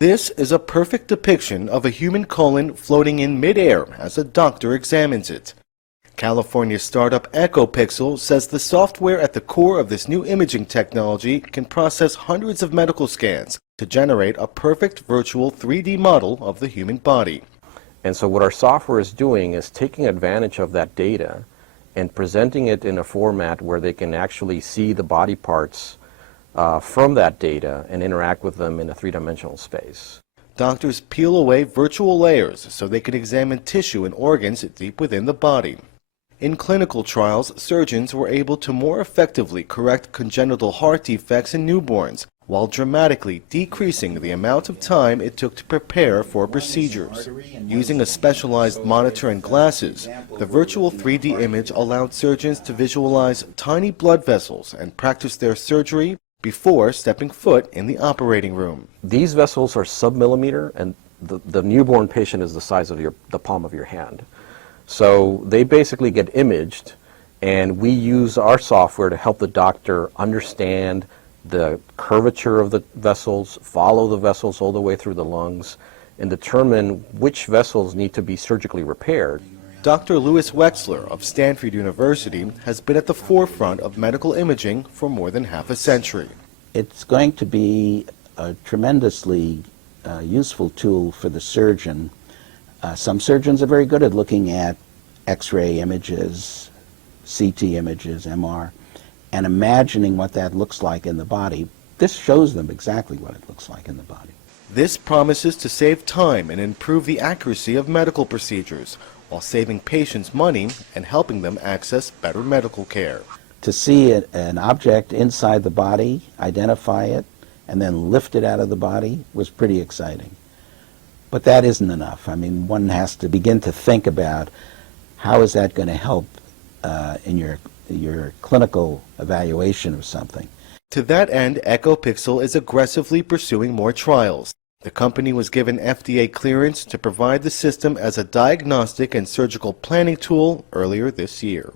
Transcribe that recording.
This is a perfect depiction of a human colon floating in midair as a doctor examines it. California startup EchoPixel says the software at the core of this new imaging technology can process hundreds of medical scans to generate a perfect virtual 3D model of the human body. And so what our software is doing is taking advantage of that data and presenting it in a format where they can actually see the body parts from that data and interact with them in a three-dimensional space. Doctors peel away virtual layers so they can examine tissue and organs deep within the body. In clinical trials, surgeons were able to more effectively correct congenital heart defects in newborns, while dramatically decreasing the amount of time it took to prepare for procedures. Using a specialized monitor and glasses, the virtual 3D image allowed surgeons to visualize tiny blood vessels and practice their surgery before stepping foot in the operating room. These vessels are sub-millimeter, and the newborn patient is the size of the palm of your hand. So they basically get imaged, and we use our software to help the doctor understand the curvature of the vessels, follow the vessels all the way through the lungs, and determine which vessels need to be surgically repaired. Dr. Louis Wexler of Stanford University has been at the forefront of medical imaging for more than half a century. It's going to be a tremendously useful tool for the surgeon. Some surgeons are very good at looking at X-ray images, CT images, MR, and imagining what that looks like in the body. This shows them exactly what it looks like in the body. This promises to save time and improve the accuracy of medical procedures, while saving patients money and helping them access better medical care. To see an object inside the body, identify it, and then lift it out of the body was pretty exciting. But that isn't enough. I mean, one has to begin to think about how is that going to help in your clinical evaluation of something. To that end, EchoPixel is aggressively pursuing more trials. The company was given FDA clearance to provide the system as a diagnostic and surgical planning tool earlier this year.